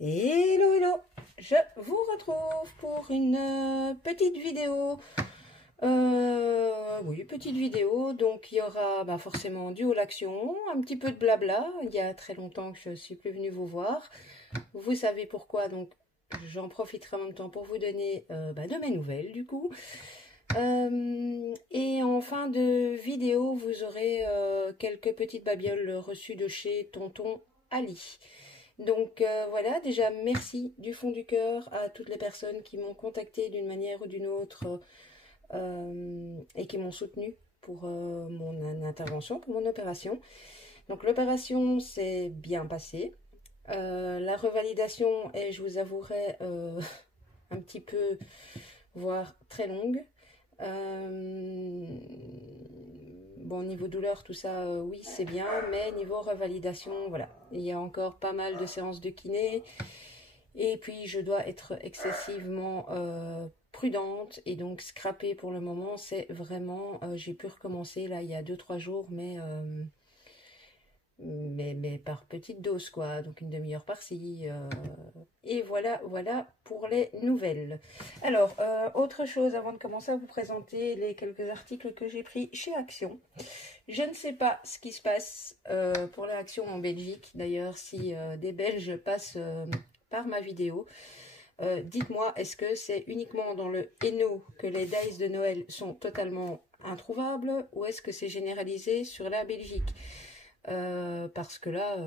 Hello, hello! Je vous retrouve pour une petite vidéo. Oui, petite vidéo. Donc, il y aura forcément du haul action, un petit peu de blabla. Il y a très longtemps que je ne suis plus venue vous voir. Vous savez pourquoi, donc j'en profiterai en même temps pour vous donner de mes nouvelles, du coup. Et en fin de vidéo, vous aurez quelques petites babioles reçues de chez Tonton Ali. Donc voilà, déjà merci du fond du cœur à toutes les personnes qui m'ont contacté d'une manière ou d'une autre et qui m'ont soutenu pour mon intervention, pour mon opération. Donc l'opération s'est bien passée. La revalidation est, je vous avouerai, un petit peu, voire très longue. Bon, niveau douleur, tout ça, oui, c'est bien, mais niveau revalidation, voilà. Il y a encore pas mal de séances de kiné. Et puis, je dois être excessivement prudente. Et donc, scraper pour le moment, c'est vraiment... j'ai pu recommencer, là, il y a 2-3 jours, mais par petite dose, quoi. Donc, une demi-heure par-ci. Et voilà, voilà pour les nouvelles. Alors, autre chose avant de commencer à vous présenter les quelques articles que j'ai pris chez Action. Je ne sais pas ce qui se passe pour la Action en Belgique. D'ailleurs, si des Belges passent par ma vidéo, dites-moi, est-ce que c'est uniquement dans le Hainaut que les dice de Noël sont totalement introuvables ou est-ce que c'est généralisé sur la Belgique? Parce que là,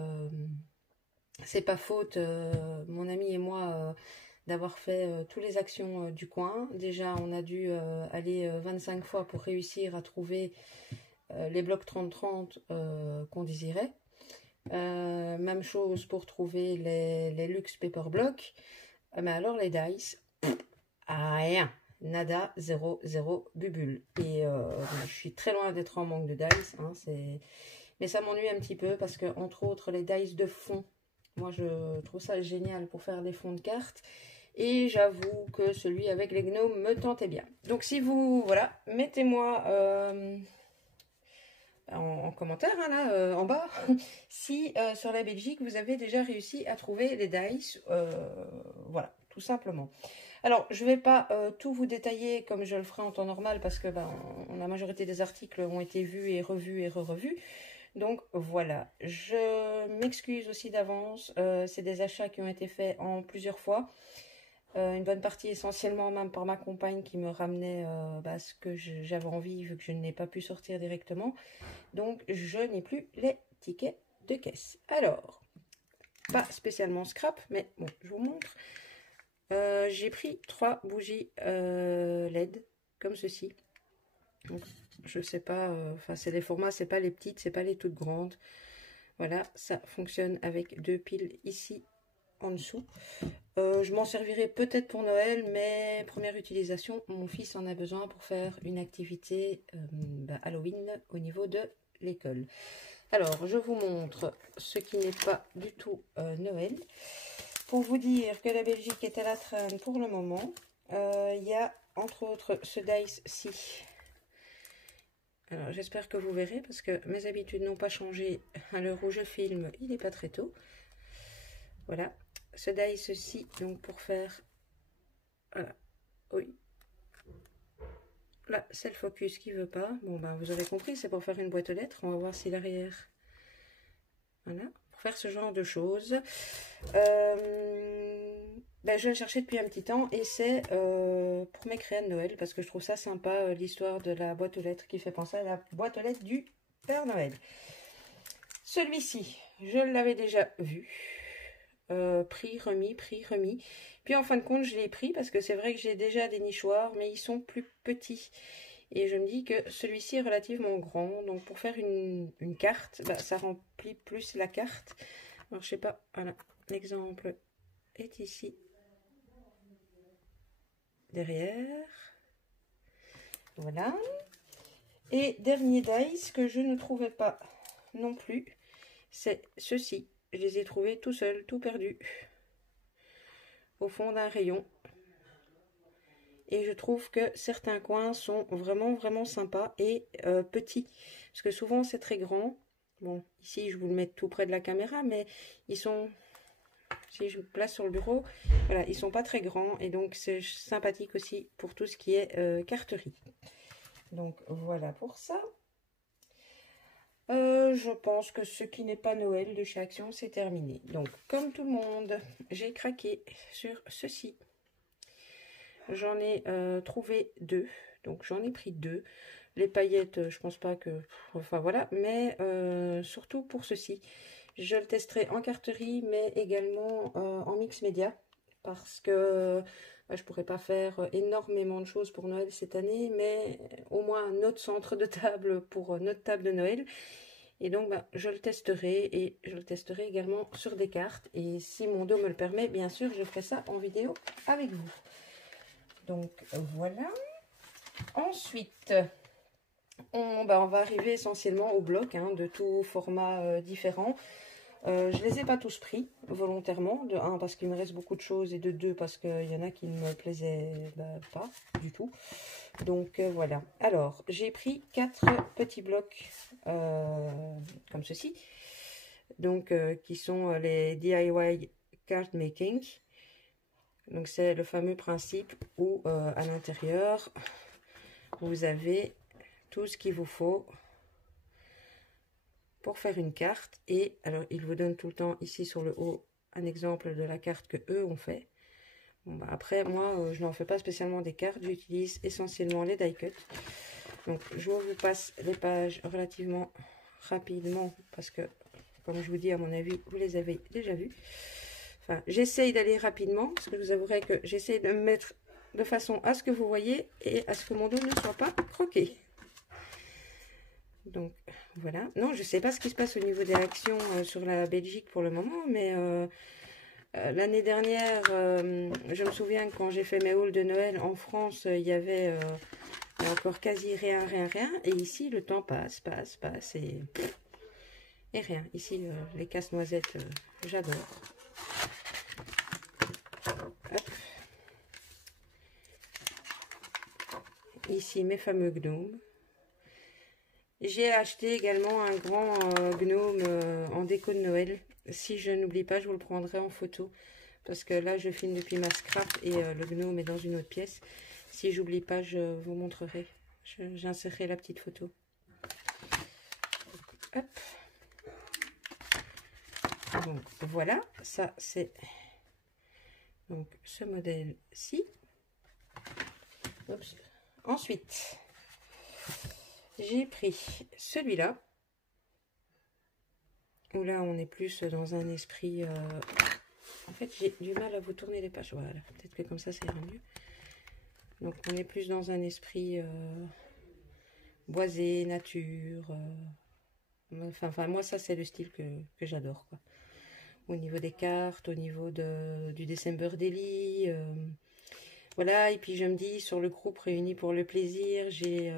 c'est pas faute, mon ami et moi, d'avoir fait toutes les actions du coin. Déjà, on a dû aller 25 fois pour réussir à trouver les blocs 30-30 qu'on désirait. Même chose pour trouver les Luxe Paper Blocks. Mais alors les dice, rien. Nada, 0, 0, bubule. Et je suis très loin d'être en manque de dice. Hein, mais ça m'ennuie un petit peu parce que, entre autres, les dice de fond, moi je trouve ça génial pour faire des fonds de cartes. Et j'avoue que celui avec les gnomes me tentait bien. Donc si vous, voilà, mettez-moi en commentaire, hein, là, en bas, si sur la Belgique, vous avez déjà réussi à trouver les dice. Voilà, tout simplement. Alors, je ne vais pas tout vous détailler comme je le ferai en temps normal parce que la majorité des articles ont été vus et revus et re-revus. Donc voilà, je m'excuse aussi d'avance. C'est des achats qui ont été faits en plusieurs fois. Une bonne partie essentiellement même par ma compagne qui me ramenait ce que j'avais envie vu que je n'ai pas pu sortir directement. Donc je n'ai plus les tickets de caisse. Alors, pas spécialement scrap, mais bon, je vous montre. J'ai pris 3 bougies LED comme ceci. Donc, je sais pas, c'est les formats, c'est pas les petites, c'est pas les toutes grandes. Voilà, ça fonctionne avec 2 piles ici en dessous. Je m'en servirai peut-être pour Noël, mais première utilisation, mon fils en a besoin pour faire une activité Halloween au niveau de l'école. Alors, je vous montre ce qui n'est pas du tout Noël. Pour vous dire que la Belgique est à la traîne pour le moment, il y a entre autres ce dice-ci. Alors, j'espère que vous verrez parce que mes habitudes n'ont pas changé à l'heure où je filme. Il n'est pas très tôt. Voilà. Ce dice-ci, donc pour faire... Voilà. Oui. Là, c'est le focus qui veut pas. Bon, vous avez compris, c'est pour faire une boîte aux lettres. On va voir si l'arrière... Voilà. Pour faire ce genre de choses. Je le cherchais depuis un petit temps et c'est pour mes crayons de Noël parce que je trouve ça sympa, l'histoire de la boîte aux lettres qui fait penser à la boîte aux lettres du Père Noël. Celui-ci, je l'avais déjà vu. Prix remis. Puis en fin de compte, je l'ai pris parce que c'est vrai que j'ai déjà des nichoirs, mais ils sont plus petits. Et je me dis que celui-ci est relativement grand. Donc pour faire une carte, ça remplit plus la carte. Alors je sais pas, voilà, l'exemple est ici. Derrière. Voilà. Et dernier dice que je ne trouvais pas non plus, c'est ceux-ci. Je les ai trouvés tout seuls, tout perdus, au fond d'un rayon. Et je trouve que certains coins sont vraiment, vraiment sympas et petits. Parce que souvent, c'est très grand. Bon, ici, je vous le mets tout près de la caméra, mais ils sont Si je me place sur le bureau, voilà, ils sont pas très grands et donc c'est sympathique aussi pour tout ce qui est carterie. Donc voilà pour ça. Je pense que ce qui n'est pas Noël de chez Action, c'est terminé. Donc, comme tout le monde, j'ai craqué sur ceci. J'en ai trouvé 2. Donc, j'en ai pris 2. Les paillettes, je pense pas que... Enfin, voilà. Mais surtout pour ceci. Je le testerai en carterie, mais également en mix média. Parce que je pourrais pas faire énormément de choses pour Noël cette année. Mais au moins notre centre de table pour notre table de Noël. Et donc, je le testerai et je le testerai également sur des cartes. Et si mon dos me le permet, bien sûr, je ferai ça en vidéo avec vous. Donc, voilà. Ensuite, on va arriver essentiellement au bloc de tout format différent. Je les ai pas tous pris volontairement. De 1, parce qu'il me reste beaucoup de choses. Et de 2, parce qu'il y en a qui ne me plaisaient pas du tout. Donc voilà. Alors, j'ai pris 4 petits blocs comme ceci. Donc, qui sont les DIY Card Making. Donc, c'est le fameux principe où à l'intérieur, vous avez tout ce qu'il vous faut pour faire une carte. Et alors, il vous donne tout le temps ici sur le haut un exemple de la carte que eux ont fait. Bon, après, moi, je n'en fais pas spécialement des cartes. J'utilise essentiellement les die cut. Donc, je vous passe les pages relativement rapidement parce que, comme je vous dis, à mon avis, vous les avez déjà vues. Enfin, j'essaye d'aller rapidement parce que je vous avouerai que j'essaye de me mettre de façon à ce que vous voyez et à ce que mon dos ne soit pas croqué. Donc, voilà. Non, je ne sais pas ce qui se passe au niveau des réactions sur la Belgique pour le moment, mais... l'année dernière, je me souviens que quand j'ai fait mes hauls de Noël en France, il y avait encore quasi rien. Et ici, le temps passe et rien. Ici, les casse-noisettes, j'adore. Ici, mes fameux gnomes. J'ai acheté également un grand gnome en déco de Noël. Si je n'oublie pas, je vous le prendrai en photo. Parce que là, je filme depuis ma scrap et le gnome est dans une autre pièce. Si j'oublie pas, je vous montrerai. J'insérerai la petite photo. Hop. Donc, voilà. Ça, c'est donc ce modèle-ci. Ensuite, j'ai pris celui-là. Où là, on est plus dans un esprit... En fait, j'ai du mal à vous tourner les pages. Voilà, peut-être que comme ça ira mieux. Donc, on est plus dans un esprit boisé, nature. Enfin, moi, ça, c'est le style que j'adore, quoi. Au niveau des cartes, au niveau du December Daily. Voilà, et puis je me dis, sur le groupe Réunis pour le plaisir, j'ai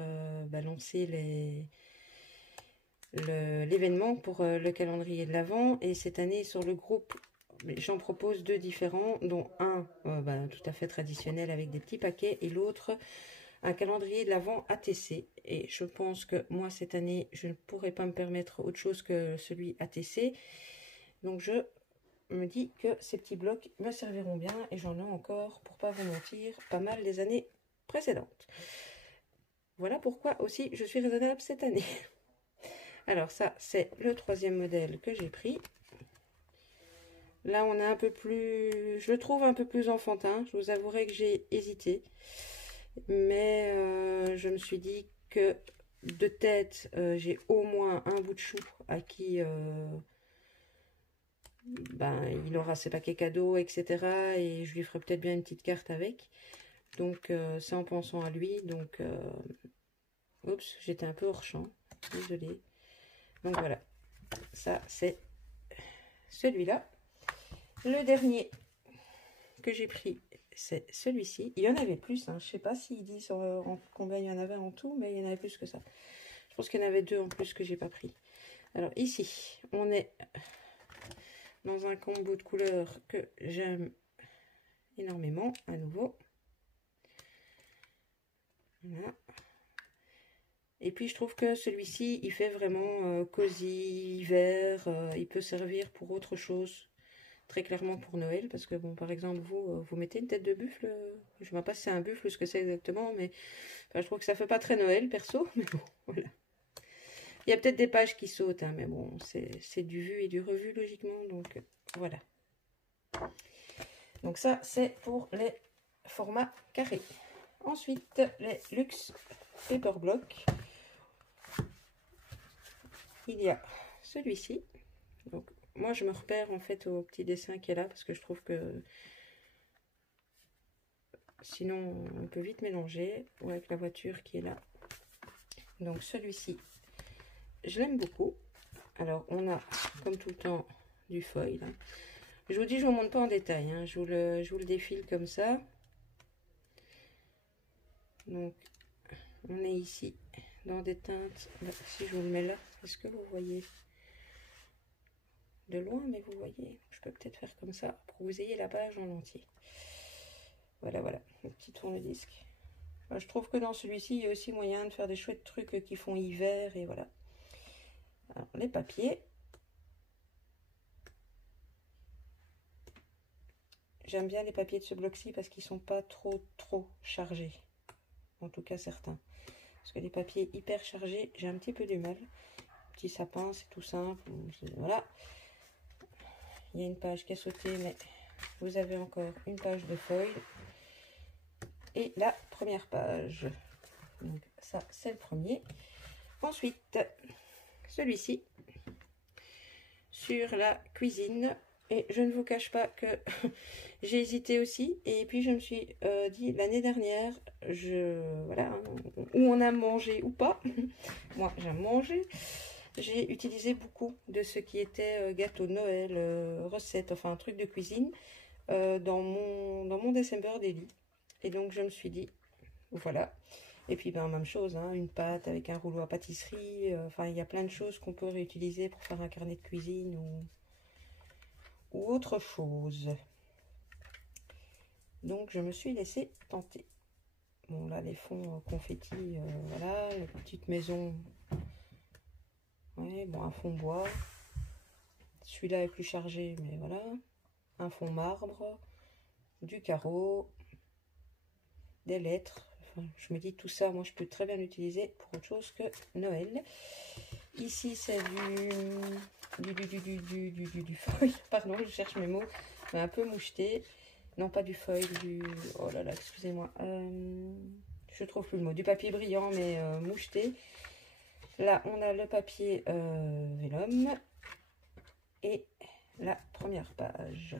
lancé l'événement pour le calendrier de l'Avent. Et cette année, sur le groupe, j'en propose 2 différents, dont un tout à fait traditionnel avec des petits paquets et l'autre un calendrier de l'Avent ATC. Et je pense que moi cette année je ne pourrais pas me permettre autre chose que celui ATC. Donc je me dis que ces petits blocs me serviront bien et j'en ai encore, pour pas vous mentir, pas mal des années précédentes. Voilà pourquoi aussi je suis raisonnable cette année. Alors ça c'est le 3e modèle que j'ai pris. Là, on est un peu plus, je le trouve un peu plus enfantin. Je vous avouerai que j'ai hésité. Mais je me suis dit que de tête, j'ai au moins un bout de chou à qui il aura ses paquets cadeaux, etc. Et je lui ferai peut-être bien une petite carte avec. Donc, c'est en pensant à lui. Donc, oups, j'étais un peu hors champ. Désolée. Donc, voilà. Ça, c'est celui-là. Le dernier que j'ai pris, c'est celui-ci. Il y en avait plus, je ne sais pas s'il dit sur combien il y en avait en tout, mais il y en avait plus que ça. Je pense qu'il y en avait 2 en plus que j'ai pas pris. Alors ici, on est dans un combo de couleurs que j'aime énormément, à nouveau. Voilà. Et puis je trouve que celui-ci, il fait vraiment cosy, hiver, il peut servir pour autre chose. très clairement pour Noël, parce que bon, par exemple, vous mettez une tête de buffle, je ne sais pas si c'est un buffle ou ce que c'est exactement, mais enfin, je trouve que ça fait pas très Noël, perso, mais bon, voilà. Il y a peut-être des pages qui sautent, hein, mais bon, c'est du vu et du revu, logiquement, donc voilà. Donc ça, c'est pour les formats carrés. Ensuite, les Luxe Paper Block. Il y a celui-ci. Donc, moi, je me repère en fait au petit dessin qui est là, parce que je trouve que sinon, on peut vite mélanger, ou avec la voiture qui est là. Donc, celui-ci, je l'aime beaucoup. Alors, on a, comme tout le temps, du foil. Hein. Je vous dis, je ne vous montre pas en détail. Hein. Je vous le défile comme ça. Donc, on est ici dans des teintes. Là, si je vous le mets là, est-ce que vous voyez de loin? Mais vous voyez, je peux peut-être faire comme ça pour que vous ayez la page en entier. Voilà, voilà, le petit tourne-disque. Je trouve que dans celui-ci, il y a aussi moyen de faire des chouettes trucs qui font hiver et voilà. Alors, les papiers. J'aime bien les papiers de ce bloc-ci parce qu'ils sont pas trop chargés. En tout cas, certains. Parce que les papiers hyper chargés, j'ai un petit peu du mal. Petit sapin, c'est tout simple. Voilà. Il y a une page qui a sauté, mais vous avez encore une page de feuilles. Et la première page. Donc ça, c'est le premier. Ensuite, celui-ci. Sur la cuisine. Et je ne vous cache pas que j'ai hésité aussi. Et puis je me suis dit l'année dernière, voilà, hein, où on a mangé ou pas. Moi, j'aime manger. J'ai utilisé beaucoup de ce qui était gâteau de Noël, recettes, enfin un truc de cuisine dans mon December Daily. Et donc je me suis dit, voilà. Et puis ben même chose, hein, une pâte avec un rouleau à pâtisserie. Enfin il y a plein de choses qu'on peut réutiliser pour faire un carnet de cuisine ou autre chose. Donc je me suis laissée tenter. Bon là les fonds confettis, voilà, les petites maisons. Ouais, bon un fond bois. Celui-là est plus chargé, mais voilà. Un fond marbre, du carreau, des lettres. Enfin, je me dis tout ça, moi je peux très bien l'utiliser pour autre chose que Noël. Ici c'est du foil, pardon, je cherche mes mots, mais un peu moucheté. Non, pas du foil, oh là là, excusez-moi. Je trouve plus le mot. Du papier brillant, mais moucheté. Là, on a le papier vélum. Et la première page.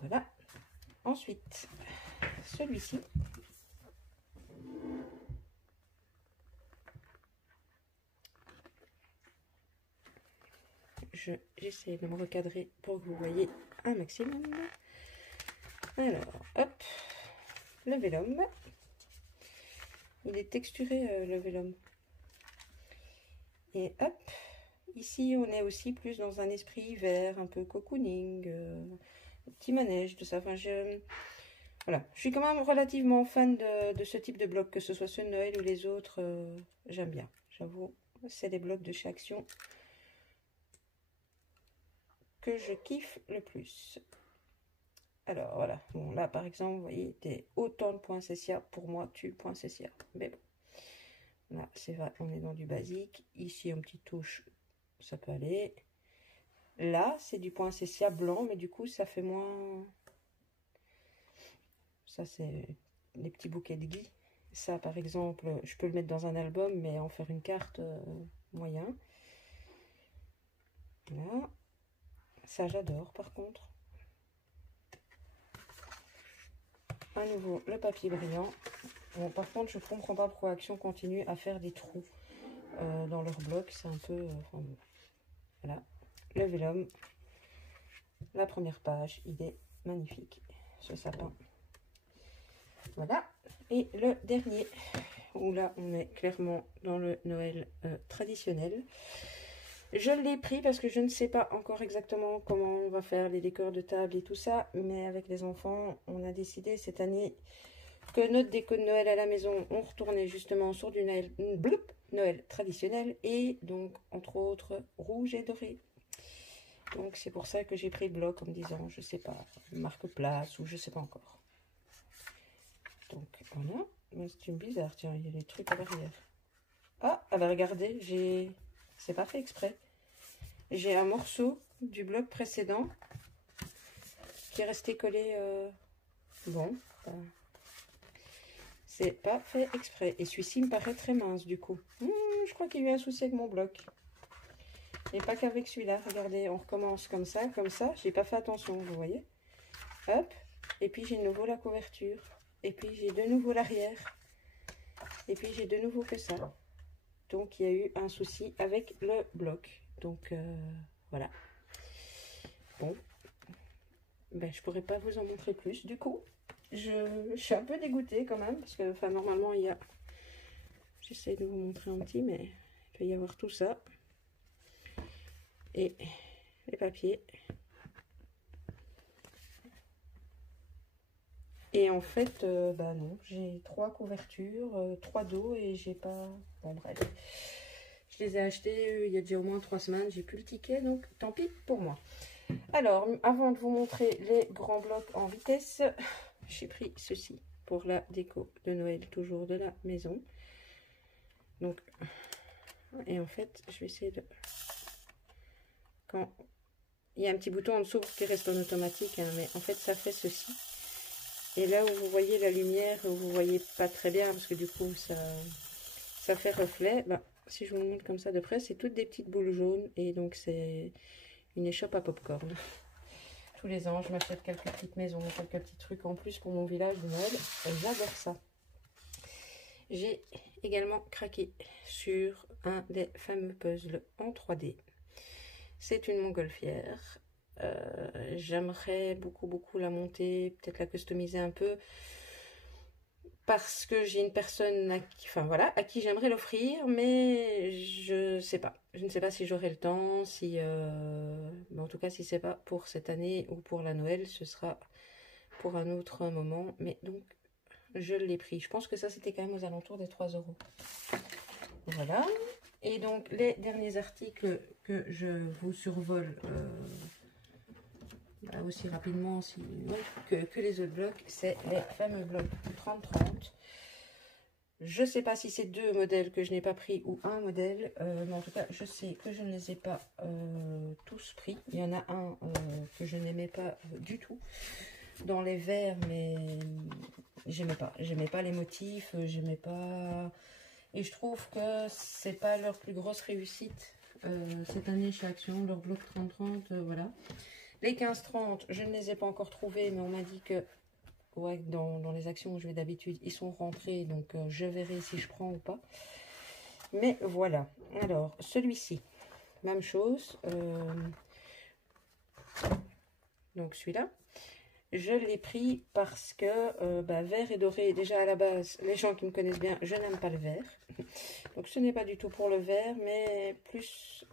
Voilà. Ensuite, celui-ci. J'essaie de me recadrer pour que vous voyez un maximum. Alors, hop, le vélum. Il est texturé, le vélum. Et hop, ici on est aussi plus dans un esprit hiver, un peu cocooning, petit manège, tout ça. Enfin, voilà, je suis quand même relativement fan de ce type de bloc, que ce soit ceux de Noël ou les autres, j'aime bien. J'avoue, c'est des blocs de chez Action que je kiffe le plus. Alors voilà, bon là par exemple, vous voyez, des autant de points Cessia, pour moi, points Cessia. Mais bon, là c'est vrai, on est dans du basique. Ici, une petite touche, ça peut aller. Là, c'est du point Cessia blanc, mais du coup, ça fait moins... Ça, c'est les petits bouquets de gui. Ça, par exemple, je peux le mettre dans un album, mais en faire une carte, moyen. Voilà. Ça, j'adore, par contre. À nouveau, le papier brillant. Bon, par contre, je ne comprends pas pourquoi Action continue à faire des trous dans leur bloc. C'est un peu... enfin, voilà. Le vélum. La première page, il est magnifique, ce sapin. Voilà. Et le dernier, où là, on est clairement dans le Noël traditionnel. Je l'ai pris parce que je ne sais pas encore exactement comment on va faire les décors de table et tout ça. Mais avec les enfants, on a décidé cette année que notre déco de Noël à la maison, on retournait justement sur du Noël traditionnel. Et donc, entre autres, rouge et doré. Donc c'est pour ça que j'ai pris le bloc en me disant, je sais pas, marque place ou je sais pas encore. Donc voilà, c'est une bizarre, tiens, il y a des trucs à l'arrière. Ah bah regardez, c'est pas fait exprès. J'ai un morceau du bloc précédent qui est resté collé. Bon, c'est pas fait exprès. Et celui-ci me paraît très mince du coup. Je crois qu'il y a eu un souci avec mon bloc. Et pas qu'avec celui-là. Regardez, on recommence comme ça, comme ça. J'ai pas fait attention, vous voyez. Hop. Et puis j'ai de nouveau la couverture. Et puis j'ai de nouveau l'arrière. Et puis j'ai de nouveau que ça. Donc il y a eu un souci avec le bloc. Donc voilà. Bon. Ben, je pourrais pas vous en montrer plus du coup. Je suis un peu dégoûtée quand même. Parce que enfin, normalement il y a... J'essaie de vous montrer un petit, mais il peut y avoir tout ça. Et les papiers. Et en fait, bah non, j'ai 3 couvertures, 3 dos et j'ai pas... Bon bref, je les ai achetés il y a déjà au moins 3 semaines, j'ai plus le ticket, donc tant pis pour moi. Alors, avant de vous montrer les grands blocs en vitesse, j'ai pris ceci pour la déco de Noël, toujours de la maison. Donc, et en fait, je vais essayer de... Quand il y a un petit bouton en dessous qui reste en automatique, hein, mais en fait, ça fait ceci. Et là où vous voyez la lumière, vous voyez pas très bien parce que du coup ça fait reflet. Ben, si je vous montre comme ça de près, c'est toutes des petites boules jaunes et donc c'est une échoppe à popcorn. Tous les ans, je m'achète quelques petites maisons, quelques petits trucs en plus pour mon village de Noël. J'adore ça. J'ai également craqué sur un des fameux puzzles en 3D. C'est une montgolfière. J'aimerais beaucoup la monter, peut-être la customiser un peu parce que j'ai une personne à qui j'aimerais l'offrir, mais je sais pas. Je ne sais pas si j'aurai le temps, mais en tout cas si c'est pas pour cette année ou pour la Noël, ce sera pour un autre moment. Mais donc je l'ai pris. Je pense que ça c'était quand même aux alentours des 3 €. Voilà. Et donc les derniers articles que je vous survole aussi rapidement que les autres blocs, c'est les fameux blocs 30-30. Je sais pas si c'est 2 modèles que je n'ai pas pris ou un modèle, mais en tout cas je sais que je ne les ai pas tous pris. Il y en a un que je n'aimais pas du tout dans les verts, mais j'aimais pas les motifs, j'aimais pas, et je trouve que c'est pas leur plus grosse réussite cette année chez Action, leur bloc 30-30, voilà. Les 15-30, je ne les ai pas encore trouvés, mais on m'a dit que ouais, dans les actions où je vais d'habitude, ils sont rentrés, donc je verrai si je prends ou pas. Mais voilà. Alors, celui-ci, même chose. Donc celui-là, je l'ai pris parce que vert et doré, déjà à la base, les gens qui me connaissent bien, je n'aime pas le vert. Donc ce n'est pas du tout pour le vert, mais plus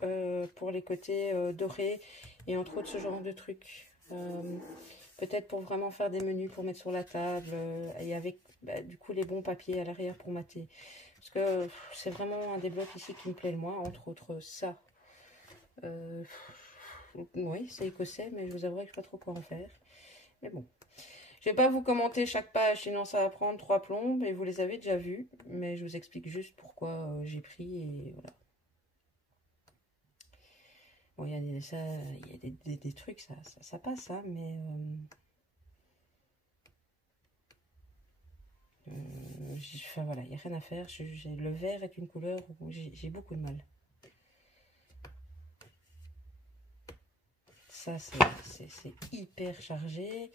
pour les côtés dorés et entre autres ce genre de trucs. Peut-être pour vraiment faire des menus pour mettre sur la table et avec du coup les bons papiers à l'arrière pour mater. Parce que c'est vraiment un des blocs ici qui me plaît le moins, entre autres ça. Oui, c'est écossais, mais je vous avouerai que je ne sais pas trop quoi en faire. Mais bon. Je vais pas vous commenter chaque page, sinon ça va prendre 3 plombes et vous les avez déjà vus. Mais je vous explique juste pourquoi j'ai pris et voilà. Bon, il y a des trucs, ça passe, hein, mais... enfin voilà, il n'y a rien à faire. Le vert est une couleur où j'ai beaucoup de mal. Ça, c'est hyper chargé.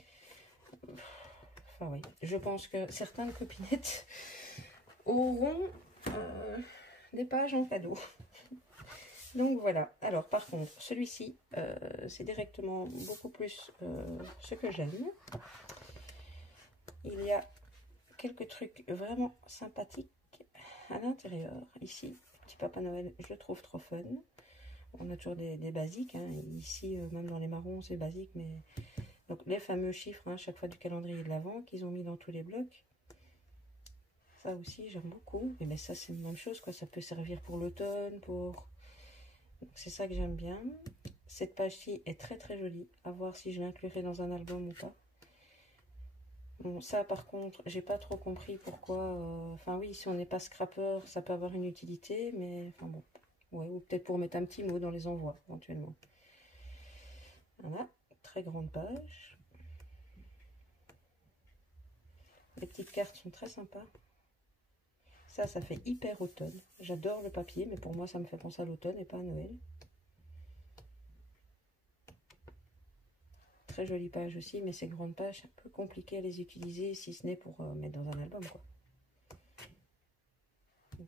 Enfin oui, je pense que certaines copinettes auront des pages en cadeau. Donc voilà. Alors par contre, celui-ci, c'est directement beaucoup plus ce que j'aime. Il y a quelques trucs vraiment sympathiques à l'intérieur. Ici, petit Papa Noël, je le trouve trop fun. On a toujours des basiques. Hein. Ici, même dans les marrons, c'est basique. Mais donc les fameux chiffres, hein, chaque fois du calendrier de l'Avent qu'ils ont mis dans tous les blocs. Ça aussi, j'aime beaucoup. Et bien ça, c'est la même chose, quoi. Ça peut servir pour l'automne, pour C'est ça que j'aime bien. Cette page-ci est très très jolie. À voir si je l'inclurai dans un album ou pas. Bon, ça par contre, j'ai pas trop compris pourquoi. Enfin oui, si on n'est pas scrapper, ça peut avoir une utilité, mais enfin bon. Ouais, ou peut-être pour mettre un petit mot dans les envois, éventuellement. Voilà, très grande page. Les petites cartes sont très sympas. Ça fait hyper automne. J'adore le papier, mais pour moi, ça me fait penser à l'automne et pas à Noël. Très jolie page aussi, mais ces grandes pages, c'est un peu compliqué à les utiliser, si ce n'est pour mettre dans un album, quoi.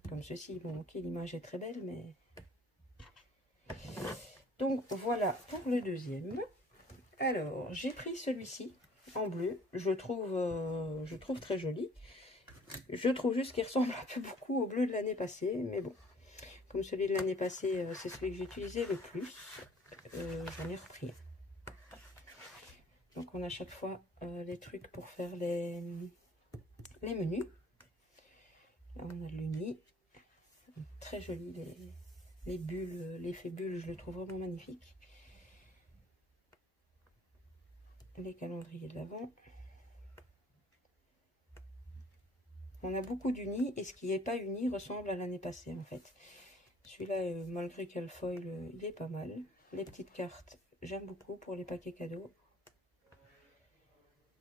Comme ceci, bon, ok, l'image est très belle, mais... Donc, voilà pour le deuxième. Alors, j'ai pris celui-ci, en bleu. Je trouve très joli. Je trouve juste qu'il ressemble un peu beaucoup au bleu de l'année passée, mais bon. Comme celui de l'année passée, c'est celui que j'utilisais le plus. J'en ai repris un. Donc on a à chaque fois les trucs pour faire les menus. Là on a l'uni. Très joli, les bulles, l'effet bulle, je le trouve vraiment magnifique. Les calendriers de l'Avent. On a beaucoup d'unis et ce qui n'est pas uni ressemble à l'année passée en fait. Celui-là, malgré qu'elle foil, il est pas mal. Les petites cartes, j'aime beaucoup pour les paquets cadeaux.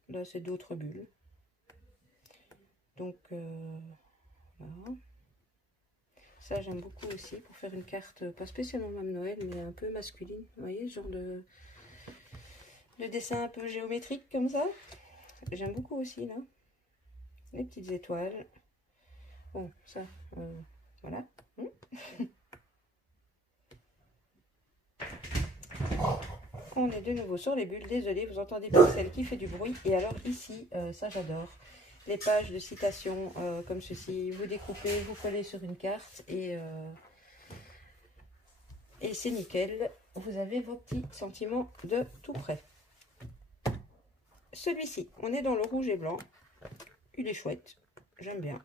Là, c'est d'autres bulles. Donc, voilà. Ça, j'aime beaucoup aussi pour faire une carte, pas spécialement même Noël, mais un peu masculine. Vous voyez, ce genre de dessin un peu géométrique comme ça. J'aime beaucoup aussi, là. Les petites étoiles. Bon, ça, voilà. On est de nouveau sur les bulles. Désolée, vous entendez Pixel qui fait du bruit. Et alors ici, ça j'adore. Les pages de citations comme ceci. Vous découpez, vous collez sur une carte et c'est nickel. Vous avez vos petits sentiments de tout près. Celui-ci, on est dans le rouge et blanc. Il est chouette. J'aime bien.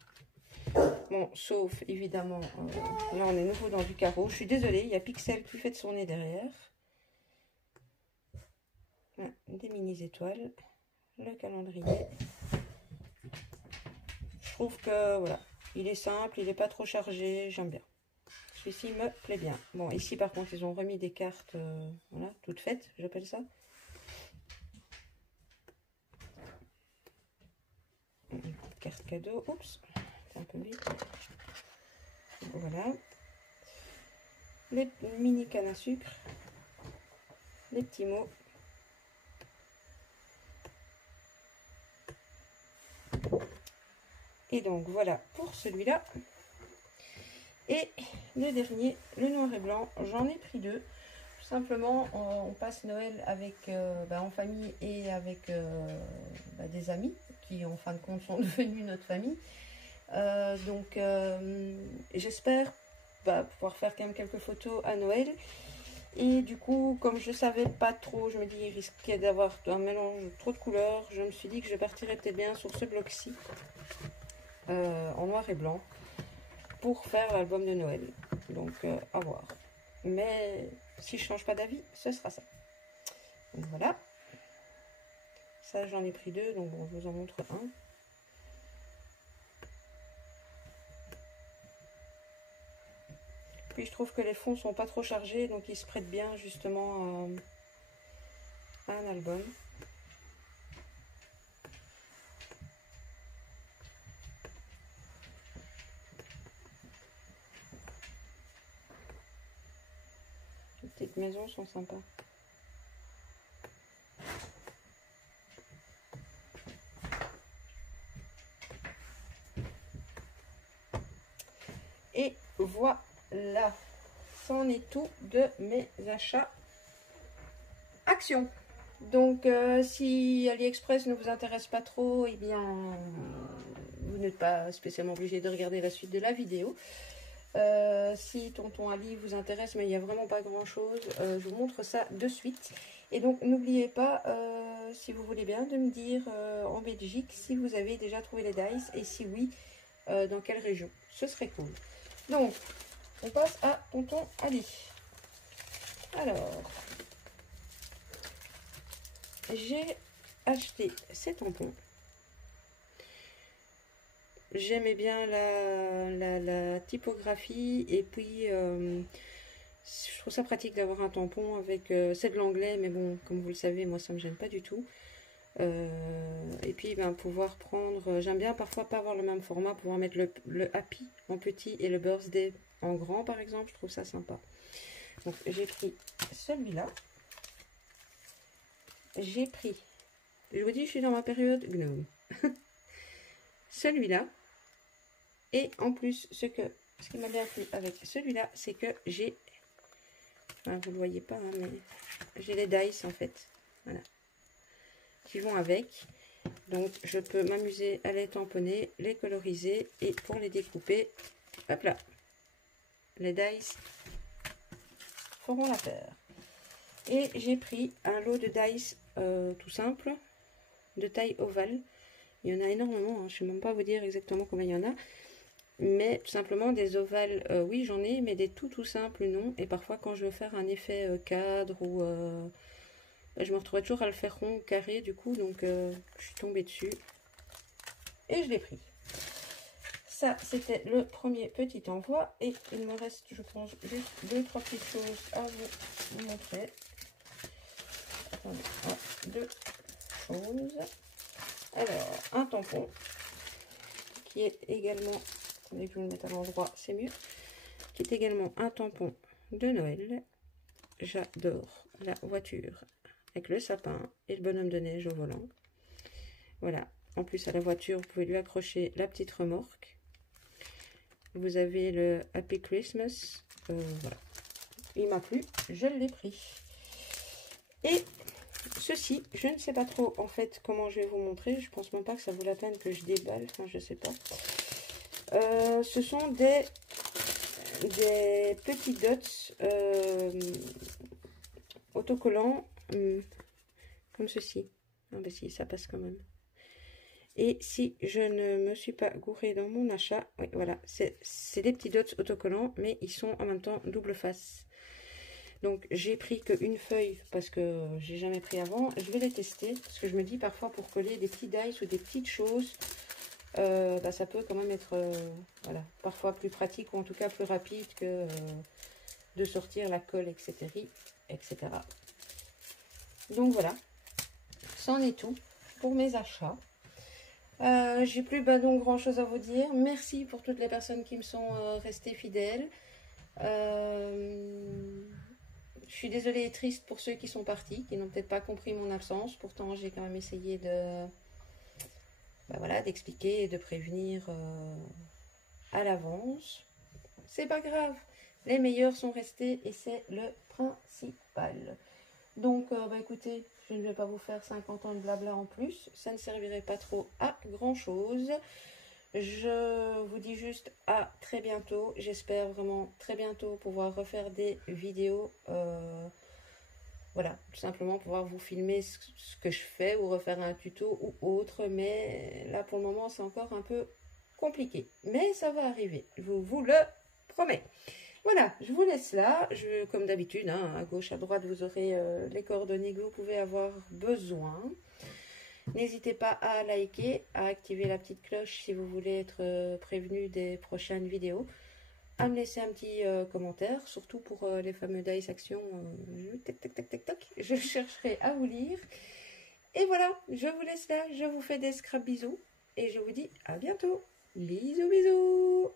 Bon, sauf évidemment, là on est nouveau dans du carreau. Je suis désolée, il y a Pixel qui fait de son nez derrière. Voilà, des mini étoiles, le calendrier. Je trouve que voilà, il est simple, il n'est pas trop chargé, j'aime bien. Celui-ci me plaît bien. Bon, ici par contre, ils ont remis des cartes, voilà, toutes faites, j'appelle ça. Une carte cadeau, oups, c'est un peu vite. Voilà. Les mini cannes à sucre, les petits mots. Et donc voilà pour celui-là. Et le dernier, le noir et blanc, j'en ai pris deux. Tout simplement, on passe Noël avec, en famille et avec des amis qui en fin de compte sont devenus notre famille. J'espère pouvoir faire quand même quelques photos à Noël. Et du coup, comme je savais pas trop, je me dis il risquait d'avoir un mélange trop de couleurs. Je me suis dit que je partirais peut-être bien sur ce bloc-ci. En noir et blanc pour faire l'album de Noël, donc à voir, mais si je change pas d'avis ce sera ça. Donc voilà, ça j'en ai pris deux, donc bon, je vous en montre un. Puis je trouve que les fonds sont pas trop chargés, donc ils se prêtent bien justement à un album. Les petites maisons sont sympas. Et voilà, c'en est tout de mes achats Action. Donc si AliExpress ne vous intéresse pas trop, eh bien vous n'êtes pas spécialement obligé de regarder la suite de la vidéo. Si Tonton Ali vous intéresse, mais il n'y a vraiment pas grand chose, je vous montre ça de suite. Et donc n'oubliez pas, si vous voulez bien, de me dire en Belgique si vous avez déjà trouvé les dice et si oui, dans quelle région. Ce serait cool. Donc on passe à Tonton Ali. Alors, j'ai acheté ces tampons. J'aimais bien la typographie et puis je trouve ça pratique d'avoir un tampon avec... c'est de l'anglais, mais bon, comme vous le savez, moi ça me gêne pas du tout. Et puis ben, pouvoir prendre... J'aime bien parfois pas avoir le même format, pouvoir mettre le Happy en petit et le Birthday en grand par exemple, je trouve ça sympa. Donc j'ai pris celui-là. J'ai pris... Je vous dis, je suis dans ma période gnome. Celui-là. Et en plus, ce qui m'a bien plu avec celui-là, c'est que j'ai... Enfin, vous ne le voyez pas, hein, mais j'ai les dice en fait. Voilà. Qui vont avec. Donc, je peux m'amuser à les tamponner, les coloriser et pour les découper, hop là. Les dice feront l'affaire. Et j'ai pris un lot de dice tout simple, de taille ovale. Il y en a énormément, hein. Je ne sais même pas vous dire exactement combien il y en a. Mais tout simplement des ovales, oui j'en ai, mais des tout simples non. Et parfois quand je veux faire un effet cadre ou... je me retrouvais toujours à le faire rond, carré du coup. Donc je suis tombée dessus. Et je l'ai pris. Ça c'était le premier petit envoi. Et il me reste je pense juste 2-3 petites choses à vous montrer. Attendez, 2 choses. Alors un tampon qui est également... Attendez que je le mette à l'endroit, c'est mieux. Qui est également un tampon de Noël. J'adore la voiture avec le sapin et le bonhomme de neige au volant. Voilà. En plus, à la voiture, vous pouvez lui accrocher la petite remorque. Vous avez le Happy Christmas. Voilà. Il m'a plu, je l'ai pris. Et ceci, je ne sais pas trop en fait comment je vais vous montrer. Je pense même pas que ça vaut la peine que je déballe. Enfin, je sais pas. Ce sont des petits dots autocollants comme ceci. Ah ben si, ça passe quand même. Et si je ne me suis pas gourée dans mon achat, oui voilà, c'est des petits dots autocollants, mais ils sont en même temps double face. Donc j'ai pris qu'une feuille parce que j'ai jamais pris avant. Je vais les tester parce que je me dis parfois pour coller des petits dice ou des petites choses, bah, ça peut quand même être voilà, parfois plus pratique ou en tout cas plus rapide que de sortir la colle, etc. Donc voilà, c'en est tout pour mes achats. J'ai plus donc grand chose à vous dire. Merci pour toutes les personnes qui me sont restées fidèles. Je suis désolée et triste pour ceux qui sont partis, qui n'ont peut-être pas compris mon absence. Pourtant, j'ai quand même essayé de... Ben voilà, d'expliquer et de prévenir à l'avance. C'est pas grave, les meilleurs sont restés et c'est le principal. Donc bah écoutez, je ne vais pas vous faire 50 ans de blabla en plus, ça ne servirait pas trop à grand chose. Je vous dis juste à très bientôt, j'espère vraiment très bientôt pouvoir refaire des vidéos. Voilà, tout simplement pouvoir vous filmer ce que je fais ou refaire un tuto ou autre. Mais là, pour le moment, c'est encore un peu compliqué. Mais ça va arriver, je vous le promets. Voilà, je vous laisse là. Comme d'habitude, hein, à gauche, à droite, vous aurez les coordonnées que vous pouvez avoir besoin. N'hésitez pas à liker, à activer la petite cloche si vous voulez être prévenu des prochaines vidéos. À me laisser un petit commentaire, surtout pour les fameux dice action. Je chercherai à vous lire. Et voilà, je vous laisse là, je vous fais des scrap bisous et je vous dis à bientôt. Bisous bisous.